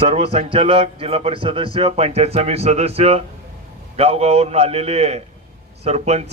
सर्व संचालक, जिल्हा परिषद सदस्य, पंचायत समिती सदस्य, गावगावरून आलेले सरपंच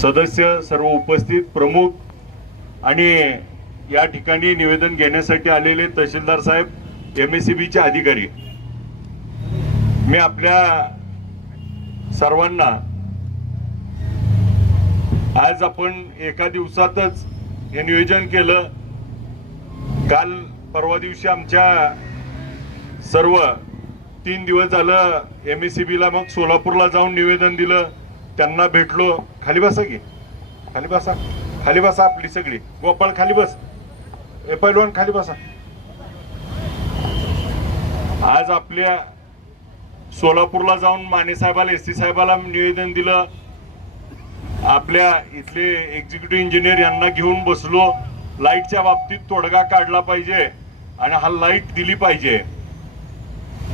सदस्य, सर्व उपस्थित प्रमुख आणि या ठिकाणी निवेदन घेण्यासाठी आलेले तहसीलदार साहेब, MSEBचे अधिकारी, मी आपल्या सर्वांना आज आपण एका दिवसातच हे नियोजन केलं. काल परवा दिवशी आमच्या सर्व 3 दिवस झालं MSEBला, मग सोलापूरला जाऊन निवेदन दिलं, त्यांना भेटलो. खाली बसा की, खाली बसा, खाली बसा. आपली सगळी गोपाळ खाली बस, पहिलवान खाली बसा. आज आपल्या सोलापूरला जाऊन माने साहेबाला, SC साहेबाला निवेदन दिलं. आपल्या इथले एक्झिक्युटिव्ह इंजिनियर यांना घेऊन बसलो. लाईटच्या बाबतीत तोडगा काढला पाहिजे आणि हा लाईट दिली पाहिजे.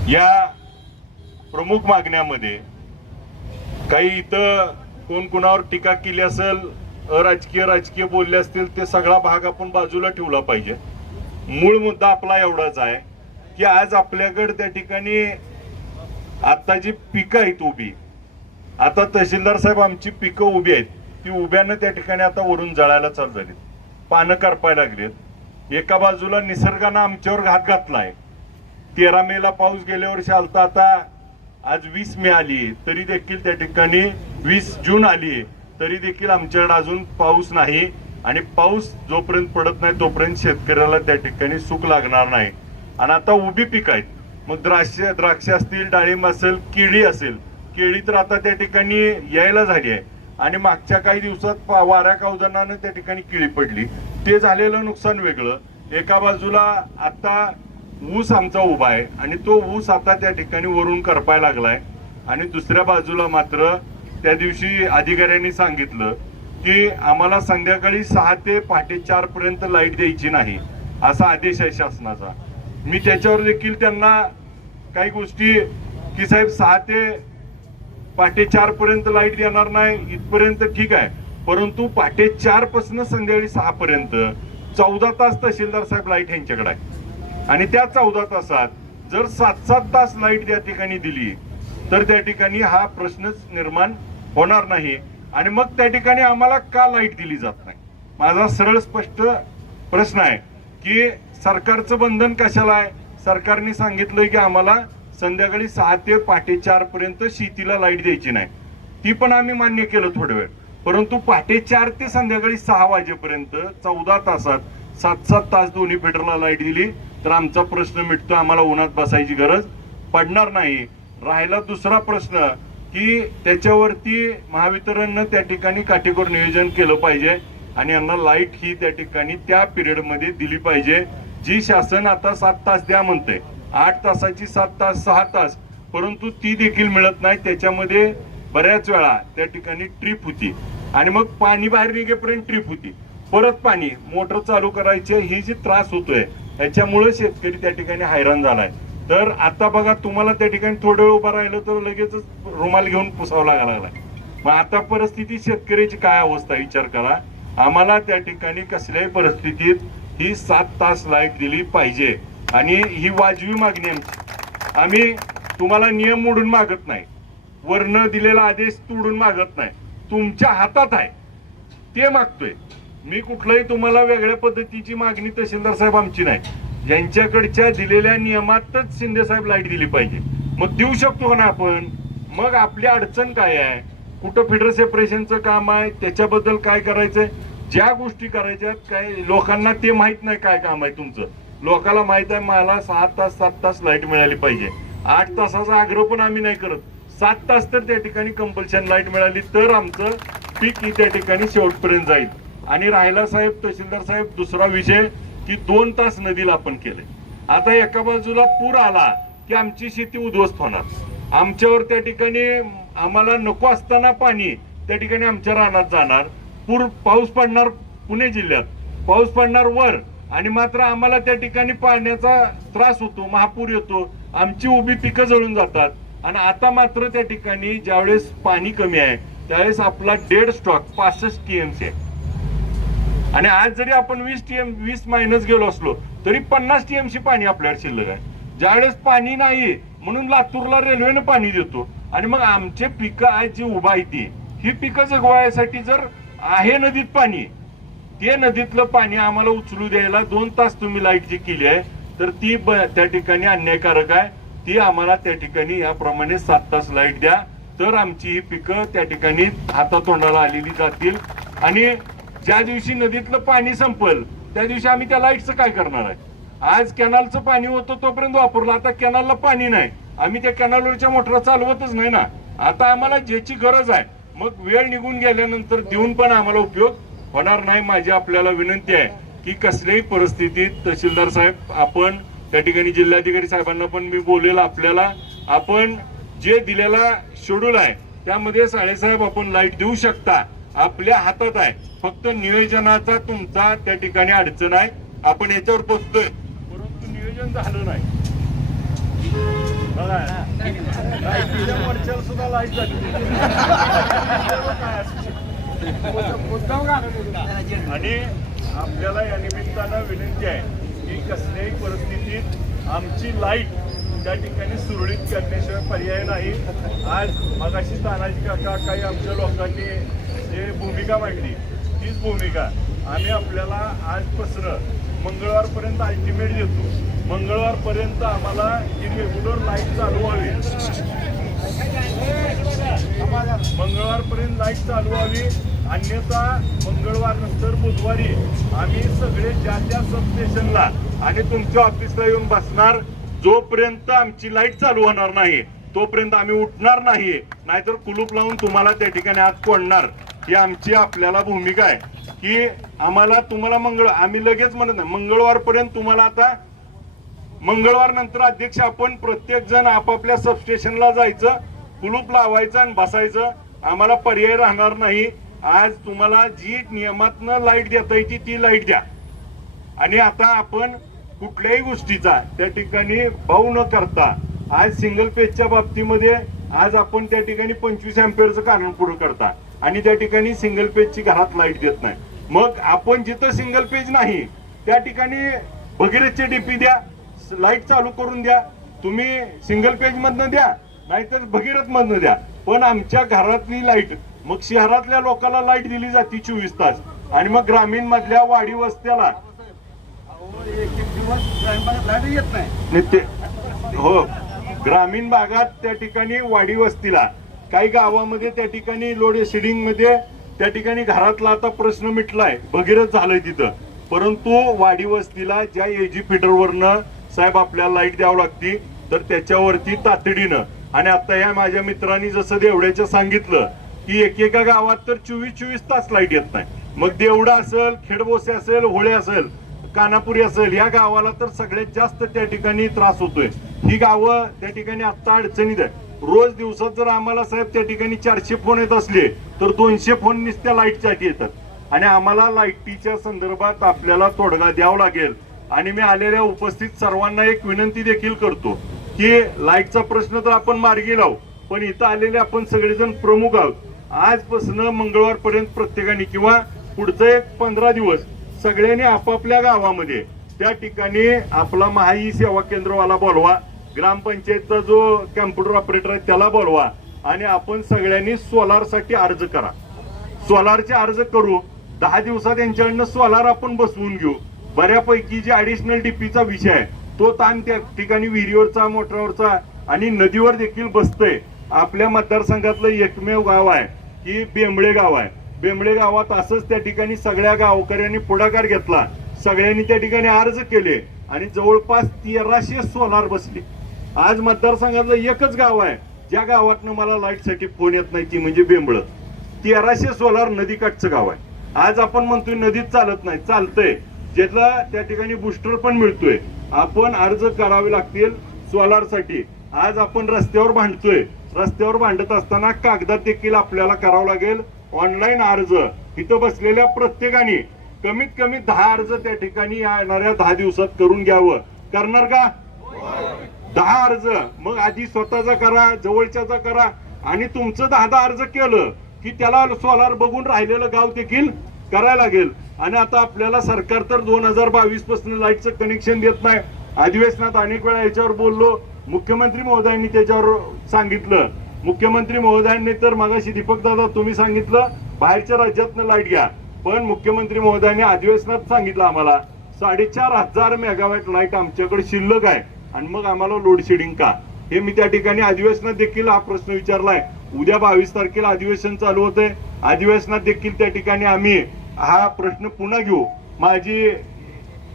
या प्रमुख मागण्यामध्ये काही इथं कोण कोणावर टीका केली असेल, अराजकीय राजकीय बोलले असतील, ते सगळा भाग आपण बाजूला ठेवला पाहिजे. मूळ मुद्दा आपला एवढाच आहे की आज आपल्याकडे त्या ठिकाणी आता जी पिकं आहेत उभी, आता तहसीलदार साहेब आमची पिकं उभी आहेत, ती उभ्यानं त्या ठिकाणी आता वरून जळायला चालू झाली, पानं करपायला लागलेत. एका बाजूला निसर्गानं आमच्यावर घात घातलाय. 13 मेला पाऊस गेल्या वर्षी आलता, आता आज 20 मे आली तरी देखील त्या ठिकाणी 20 जून आली तरी देखील आमच्याकडे अजून पाऊस नाही. आणि पाऊस जोपर्यंत पडत नाही तोपर्यंत शेतकऱ्याला त्या ठिकाणी सुख लागणार नाही. आणि आता उभी पिक आहेत, मग द्राक्ष असतील, डाळिंब असेल, केळी असेल. केळी तर आता त्या ठिकाणी यायला झाली आहे आणि मागच्या काही दिवसात वाऱ्या कावदानानं त्या ठिकाणी केळी पडली, ते झालेलं नुकसान वेगळं. एका बाजूला आता ऊस आमचा उभा आहे आणि तो ऊस आता त्या ठिकाणी वरून करपायला लागलाय. आणि दुसऱ्या बाजूला मात्र त्या दिवशी अधिकाऱ्यांनी सांगितलं की आम्हाला संध्याकाळी 6 ते पहाटे 4 पर्यंत लाईट द्यायची नाही, असा आदेश आहे शासनाचा. मी त्याच्यावर देखील त्यांना काही गोष्टी की साहेब 6 ते पहाटे 4 पर्यंत लाईट देणार नाही इथपर्यंत ठीक आहे, परंतु पहाटे 4 पासून संध्याकाळी 6 पर्यंत 14 तास तहसीलदार साहेब लाईट यांच्याकडे आहे. आणि त्या 14 तासात जर 7-7 तास लाईट त्या ठिकाणी दिली तर त्या ठिकाणी हा प्रश्नच निर्माण होणार नाही. आणि मग त्या ठिकाणी आम्हाला का लाईट दिली जात नाही, माझा सरळ स्पष्ट प्रश्न आहे की सरकारचं बंधन कशाला आहे. सरकारने सांगितलंय की आम्हाला संध्याकाळी 6 ते पहाटे 4 पर्यंत शेतीला लाईट द्यायची नाही, ती पण आम्ही मान्य केलं थोडे वेळ. परंतु पहाटे 4 ते संध्याकाळी 6 वाजेपर्यंत 14 तासात 7-7 तास दोन्ही फिडरला लाईट दिली तर आमचा प्रश्न मिटतो, आम्हाला उन्हात बसायची गरज पडणार नाही. राहिला दुसरा प्रश्न की त्याच्यावरती महावितरणनं त्या ठिकाणी काटेकोर नियोजन केलं पाहिजे आणि यांना लाईट ही त्या ठिकाणी त्या पिरियडमध्ये दिली पाहिजे. जी शासन आता 7 तास द्या म्हणते, 8 तासाची 7 तास 6 तास, परंतु ती देखील मिळत नाही. त्याच्यामध्ये बऱ्याच वेळा त्या ठिकाणी ट्रिप होती आणि मग पाणी बाहेर निघेपर्यंत ट्रिप होती, परत पाणी मोटर चालू करायचे, ही जी त्रास होतोय त्याच्यामुळे शेतकरी त्या ठिकाणी हैराण झालाय. तर आता बघा, तुम्हाला त्या ठिकाणी थोडं वेळ उभं राहिलं तर लगेच रुमाल घेऊन पुसावं लागायला लागलाय. मग आता परिस्थिती शेतकऱ्याची काय अवस्था विचार करा. आम्हाला त्या ठिकाणी कसल्याही परिस्थितीत ही 7 तास लाईट दिली पाहिजे आणि ही वाजवी मागणी आमची. आम्ही तुम्हाला नियम मोडून मागत नाही, वर्ण दिलेला आदेश तोडून मागत नाही, तुमच्या हातात आहे ते मागतोय. मी कुठलाही तुम्हाला वेगळ्या पद्धतीची मागणी तहसीलदार साहेब आमची नाही, यांच्याकडच्या दिलेल्या नियमातच शिंदे साहेब लाईट दिली पाहिजे. मग देऊ शकतो ना आपण. मग आपली अडचण काय आहे, कुठं फिडर सेपरेशनचं काम आहे, त्याच्याबद्दल काय करायचंय, ज्या गोष्टी करायच्या काय लोकांना ते माहित नाही काय काम आहे तुमचं. लोकांना माहित आहे मला 6 तास 7 तास लाईट मिळाली पाहिजे. 8 तासाचा आग्रह पण आम्ही नाही करत, 7 तास तर त्या ठिकाणी कंपल्शन लाईट मिळाली तर आमचं पीक ही त्या ठिकाणी शेवटपर्यंत जाईल. आणि राहिला साहेब तहसीलदार साहेब दुसरा विषय की 2 तास नदीला आपण केले. आता एका बाजूला पूर आला की आमची शेती उद्ध्वस्त होणार, आमच्यावर त्या ठिकाणी आम्हाला नको असताना पाणी त्या ठिकाणी आमच्या रानात जाणार. पाऊस पडणार पुणे जिल्ह्यात, पाऊस पडणार वर आणि मात्र आम्हाला त्या ठिकाणी पाण्याचा त्रास होतो, महापूर येतो, आमची उभी पिकं जळून जातात. आणि आता मात्र त्या ठिकाणी ज्यावेळेस पाणी कमी आहे त्यावेळेस आपला डेड स्टॉक 65 TMC आहे. आणि आज जरी आपण 20 मायनस गेलो असलो तरी 50 TMC पाणी आपल्याकडे शिल्लक आहे. ज्यावेळेस पाणी नाही म्हणून लातूरला रेल्वेनं पाणी देतो आणि मग आमचे पिकं आहेत जी उभा आहे ती ही पिकं जगवायसाठी जर आहे नदीत पाणी, ते नदीतलं पाणी आम्हाला उचलू द्यायला 2 तास तुम्ही लाईट जी केली आहे तर ती त्या ठिकाणी अन्यायकारक आहे. ती आम्हाला त्या ठिकाणी याप्रमाणे 7 तास लाईट द्या, तर आमची ही पिकं त्या ठिकाणी हातातोंडाला आलेली जातील. आणि ज्या दिवशी नदीतलं पाणी संपल त्या दिवशी आम्ही त्या लाईटचं काय करणार आहे? आज कॅनलचं पाणी होतं तोपर्यंत वापरलं, आता कॅनलला पाणी नाही, आम्ही त्या कॅनलवरच्या मोटरा चालवतच नाही ना. आता आम्हाला ज्याची गरज आहे मग वेळ निघून गेल्यानंतर देऊन पण आम्हाला उपयोग होणार नाही. माझी आपल्याला विनंती आहे की कसल्याही परिस्थितीत तहसीलदार साहेब आपण त्या ठिकाणी जिल्हाधिकारी साहेबांना पण मी बोलेल, आपल्याला आपण जे दिलेला शेड्यूल आहे त्यामध्ये साहेब आपण लाईट देऊ शकता, आपल्या हातात आहे. फक्त नियोजनाचा तुमचा त्या ठिकाणी अडचण आहे, आपण याच्यावर बसतोय परंतु नियोजन झालं नाही. वर्षाला सुद्धा लाईट झाली आणि आपल्याला या निमित्तानं विनंती आहे की कसल्याही परिस्थितीत आमची लाईट त्या ठिकाणी सुरळीत करण्याशिवाय पर्याय नाही. आज मगाशी तानाजी काका काही आमच्या लोकांनी जे भूमिका मांडली तीच भूमिका आम्ही आपल्याला आजपासून मंगळवारपर्यंत अल्टिमेट देतो. मंगळवारपर्यंत आम्हाला ही रेग्युलर लाईट चालू व्हावी, मंगळवारपर्यंत लाईट चालू व्हावी. अन्यथा मंगळवार नंतर बुधवारी आम्ही सगळे ज्या त्या सबस्टेशनला आणि तुमच्या ऑफिसला येऊन बसणार. जोपर्यंत आमची लाईट चालू होणार नाही तोपर्यंत आम्ही उठणार नाही, नाहीतर कुलूप लावून तुम्हाला त्या ठिकाणी आत कोणणार. ही आमची आपल्याला भूमिका आहे की आम्हाला तुम्हाला आम्ही लगेच म्हणत नाही, मंगळवारपर्यंत तुम्हाला आता मंगळवार नंतर अध्यक्ष आपण प्रत्येक जण आपापल्या सबस्टेशनला जायचं, कुलूप लावायचं आणि बसायचं. आम्हाला पर्याय राहणार नाही. आज तुम्हाला जी नियमातनं लाईट देता येते ती लाईट द्या. आणि आता आपण कुठल्याही गोष्टीचा त्या ठिकाणी भाव न करता आज सिंगल पेजच्या बाबतीमध्ये आज आपण त्या ठिकाणी 25 अँपिअरचं कारण पुढे करता आणि त्या ठिकाणी सिंगल पेजची घरात लाईट देत नाही. मग आपण जिथं सिंगल पेज नाही त्या ठिकाणी भगीरथचे डीपी द्या, लाईट चालू करून द्या. तुम्ही सिंगल पेज मधनं द्या नाहीतर भगीरथ मधनं द्या, पण आमच्या घरातली लाईट मग शहरातल्या लोकांना लाईट दिली जाते 24 तास आणि मग ग्रामीण मधल्या वाडी वस्त्याला हो ग्रामीण भागात त्या ठिकाणी वाडी वस्तीला काही गावामध्ये त्या ठिकाणी लोड शेडिंग मध्ये त्या ठिकाणी घरातला आता प्रश्न मिटलाय, भगीरथ झालंय तिथं. परंतु वाडी वस्तीला ज्या एजी फीडरवरनं साहेब आपल्याला लाईट द्यावं लागती तर त्याच्यावरती तातडीनं. आणि आता या माझ्या मित्रांनी जसं देवड्याच्या सांगितलं की एकेका गावात तर 24 तास लाईट येत नाही. मग देवडा असेल, खेडबोसे असेल, होळे असेल, कानापुरी असेल, या गावाला तर सगळ्यात जास्त त्या ठिकाणी त्रास होतोय. ही गावं त्या ठिकाणी आता अडचणीत आहे. रोज दिवसात जर आम्हाला साहेब त्या ठिकाणी 400 फोन येत असले तर 200 फोन नुसत्या लाईटसाठी येतात आणि आम्हाला लाईटीच्या संदर्भात आपल्याला तोडगा द्यावा लागेल. आणि मी आलेल्या उपस्थित सर्वांना एक विनंती देखील करतो की लाईटचा प्रश्न तर आपण मार्गी लावू, पण इथं आलेले आपण सगळेजण प्रमुख आहोत. आजपासून मंगळवारपर्यंत प्रत्येकाने किंवा पुढचे 15 दिवस सगळ्यांनी आपापल्या गावामध्ये त्या ठिकाणी आपला महाई सेवा केंद्रवाला बोलवा, ग्रामपंचायतचा जो कॅम्प्युटर ऑपरेटर आहे त्याला बोलवा आणि आपण सगळ्यांनी सोलारसाठी अर्ज करा. सोलारचे अर्ज करू, 10 दिवसात यांच्याकडनं सोलार आपण बसवून घेऊ. बऱ्यापैकी जे ऍडिशनल डीपीचा विषय आहे तो ताण त्या ठिकाणी विहिरीवरचा, मोटरावरचा आणि नदीवर देखील बसतोय. आपल्या मतदारसंघातलं एकमेव गाव आहे की बेंबळे गाव आहे. बेंबळे गावात असंच त्या ठिकाणी सगळ्या गावकऱ्यांनी पुढाकार घेतला, सगळ्यांनी त्या ठिकाणी अर्ज केले आणि जवळपास 1300 सोलार बसले. आज मतदारसंघातलं एकच गाव आहे ज्या गावातनं मला लाईटसाठी फोन येत नाही, ती म्हणजे बेंबळ. 1300 सोलार नदीकाठचं गाव आहे. आज आपण म्हणतोय नदीत चालत नाही, चालतंय, ज्याला त्या ठिकाणी बुस्टर पण मिळतोय. आपण अर्ज करावे लागतील सोलारसाठी. आज आपण रस्त्यावर भांडतोय, रस्त्यावर भांडत असताना कागदात देखील आपल्याला करावं लागेल ऑनलाईन अर्ज. इथं बसलेल्या प्रत्येकाने कमीत कमी 10 अर्ज त्या ठिकाणी येणाऱ्या 10 दिवसात करून घ्यावं. करणार का? 10 अर्ज. मग आधी स्वतःचा करा, जवळच्याचा करा आणि तुमचं 10 अर्ज केलं की त्याला सोलार बघून राहिलेलं गाव देखील करायला लागेल. आणि आता आपल्याला सरकार तर 2022 पासून लाईटचं कनेक्शन देत नाही. अधिवेशनात अनेक वेळा याच्यावर बोललो. मुख्यमंत्री महोदयांनी त्याच्यावर सांगितलं. मुख्यमंत्री महोदयांनी तर मगाशी दीपक दादा तुम्ही सांगितलं बाहेरच्या राज्यातनं लाईट घ्या, पण मुख्यमंत्री महोदयांनी अधिवेशनात सांगितलं आम्हाला 4,500 मेगावॅट लाईट आमच्याकडे शिल्लक आहे आणि मग आम्हाला लोड शेडिंग का? हे मी त्या ठिकाणी अधिवेशनात देखील हा प्रश्न विचारलाय. उद्या 22 तारखेला अधिवेशन चालू होतंय. अधिवेशनात देखील त्या ठिकाणी आम्ही हा प्रश्न पुन्हा घेऊ. माझी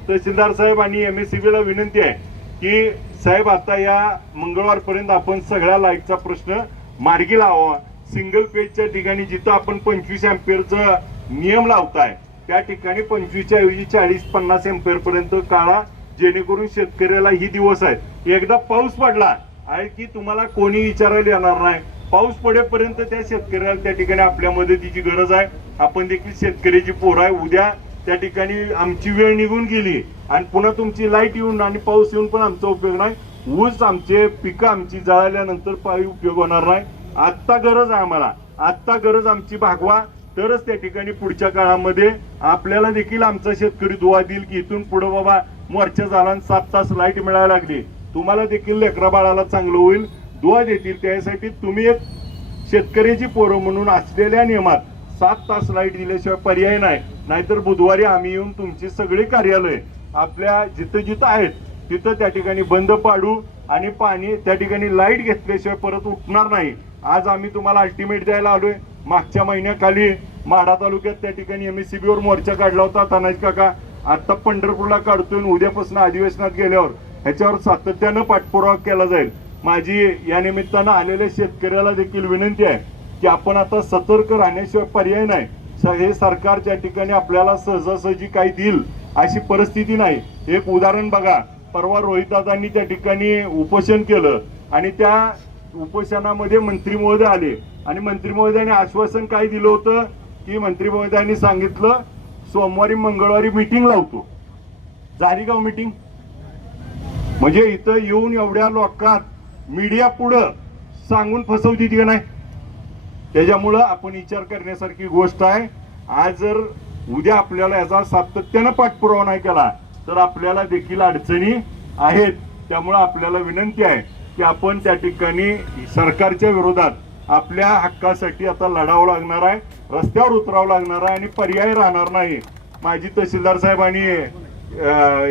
तहसीलदार साहेब आणि MSCB ला विनंती आहे की साहेब आता या मंगळवारपर्यंत आपण सगळ्या लाईटचा प्रश्न मार्गी लावा. सिंगल पेजच्या ठिकाणी जिथं आपण 25 अँपिअरचा नियम लावताय त्या ठिकाणी 25च्या ऐवजी 40-50 अँपिअर पर्यंत काढा, जेणेकरून शेतकऱ्याला ही दिवस आहेत. एकदा पाऊस पडला आहे की तुम्हाला कोणी विचारायला येणार नाही. पाऊस पडेपर्यंत त्या शेतकऱ्याला त्या ठिकाणी आपल्या मदतीची गरज आहे. आपण देखील शेतकऱ्याची पोर आहे. उद्या त्या ठिकाणी आमची वेळ निघून गेली आणि पुन्हा तुमची लाईट येऊन आणि पाऊस येऊन पण आमचा उपयोग नाही. ऊस आमचे पिकं आमची जळाल्यानंतर काही उपयोग होणार नाही. आत्ता गरज आहे आम्हाला, आत्ता गरज आमची भागवा, तरच त्या ठिकाणी पुढच्या काळामध्ये आपल्याला देखील आमचा शेतकरी दुवा देईल की इथून पुढे बाबा मोर्चा झाला आणि 7 तास लाईट मिळायला लागली, तुम्हाला देखील लेकरा बाळाला चांगलं होईल, दुवा देतील. त्यासाठी तुम्ही एक शेतकऱ्याची पोरं म्हणून असलेल्या नियमात 7 तास लाईट दिल्याशिवाय पर्याय नाही. नाहीतर बुधवारी आम्ही येऊन तुमची सगळी कार्यालय आपल्या जिथं जिथं आहेत तिथं त्या ठिकाणी बंद पाडू आणि पाणी त्या ठिकाणी लाईट घेतल्याशिवाय परत उठणार नाही. आज आम्ही तुम्हाला अल्टिमेट द्यायला आलोय. मागच्या महिन्याखाली माढा तालुक्यात त्या ठिकाणी MSCB वर मोर्चा काढला होता तानाजी काका. आता पंढरपूरला काढतोय. उद्यापासून अधिवेशनात गेल्यावर ह्याच्यावर सातत्यानं पाठपुरावा केला जाईल. माझी या निमित्तानं आलेल्या शेतकऱ्याला देखील विनंती आहे की आपण आता सतर्क राहण्याशिवाय पर्याय नाही. हे सरकार त्या ठिकाणी आपल्याला सहजासहजी काही देईल अशी परिस्थिती नाही. एक उदाहरण बघा, परवा रोहितदादांनी त्या ठिकाणी उपोषण केलं आणि त्या उपोषणामध्ये मंत्री महोदय आले आणि मंत्री महोदयांनी आश्वासन काय दिलं होतं की मंत्री महोदयांनी सांगितलं सोमवारी मंगळवारी मीटिंग लावतो. झाली का मीटिंग? म्हणजे इथं येऊन एवढ्या लोकात मीडिया पुढं सांगून फसवती का नाही? त्याच्यामुळं आपण विचार करण्यासारखी गोष्ट आहे. आज जर उद्या आपल्याला याचा सातत्यानं पाठपुरावा नाही केला तर आपल्याला देखील अडचणी आहेत. त्यामुळं आपल्याला विनंती आहे की आपण त्या ठिकाणी सरकारच्या विरोधात आपल्या हक्कासाठी आता लढावं लागणार आहे, रस्त्यावर उतरावं लागणार आहे आणि पर्याय राहणार नाही. माझी तहसीलदार साहेब आणि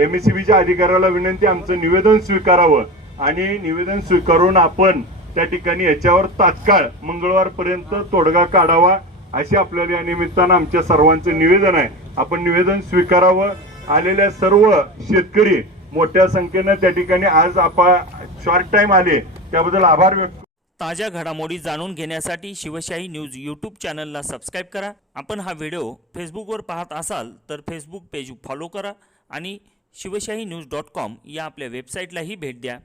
MSCBच्या अधिकाऱ्याला विनंती, आमचं निवेदन स्वीकारावं आणि निवेदन स्वीकारून आपण त्या ठिकाणी याच्यावर तात्काळ मंगळवारपर्यंत तोडगा काढावा अशी आपल्याला या निमित्तानं आमच्या सर्वांचं निवेदन आहे. आपण निवेदन स्वीकारावं. आलेल्या सर्व शेतकरी मोठ्या संख्येनं त्या ठिकाणी आज आपण शॉर्ट टाइम आले त्याबद्दल आभार व्यक्त. ताज्या घडामोडी जाणून घेण्यासाठी शिवशाही न्यूज यूट्यूब चॅनलला सबस्क्राईब करा. आपण हा व्हिडिओ फेसबुकवर पाहत असाल तर फेसबुक पेज फॉलो करा आणि शिवशाही न्यूज.com या आपल्या वेबसाईटलाही भेट द्या.